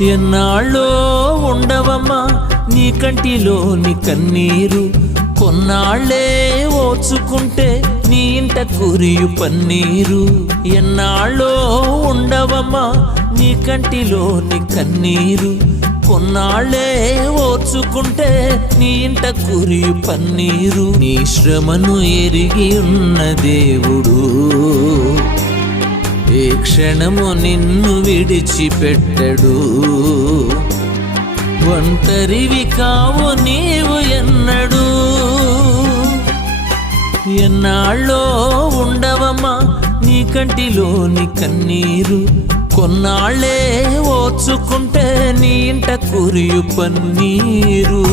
ఎన్నాళ్ళో ఉండవమ్మా నీ కంటిలోని కన్నీరు. కొన్నాళ్ళే ఓచుకుంటే నీ ఇంట కురియు పన్నీరు. ఎన్నాళ్ళో ఉండవమ్మా నీ కంటిలోని కన్నీరు. కొన్నాళ్ళే ఓర్చుకుంటే నీ ఇంట కురియు పన్నీరు. నీ శ్రమను ఎరిగి ఉన్న దేవుడు. ఏ క్షణము నిన్ను విడిచిపెట్టడు. ఒంటరివి కావు నీవు ఎన్నడు. ఎన్నాళ్ళో ఉండవమ్మా నీ కంటిలోని కన్నీరు. కొన్నాళ్ళే ఓచుకుంటే నీ ఇంట కురియు పన్నీరు